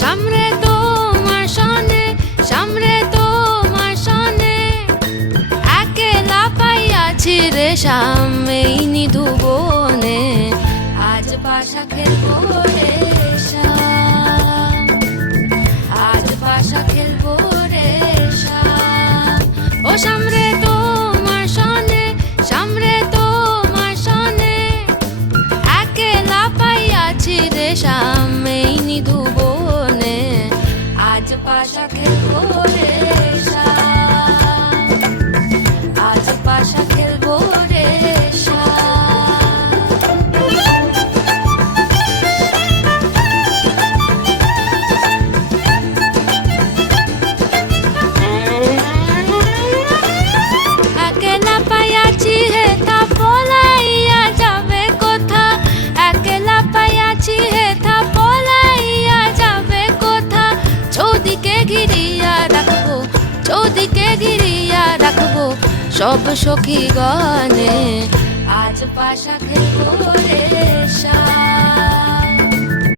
সামরে তোমার সনে, সামরে তোমার সনে, একলা পাইয়াছি রে সামেই নিধু বনে। আজ পাশা খেলবো রে শাম, আজ পাশা খেলবো রে শাম। ও সামরে তোমার সনে, সামরে তোমার সনে, একলা পাইয়াছি রে সামেই নিধু বনে। আজ পাশা খেলবো রে শাম, আজ পাশা খেলবো রে শাম। একলা পাইয়াছি হেথা পলাইয়া যাবে কোথা, একলা পাইয়াছি হেথা পলাইয়া যাবে কোথা। চৌদিকে ঘিরিয়া রাখবো, চৌদিকে ঘিরিয়া রাখবো সব সখী গণে। আজ পাশা খেলবো রে শাম।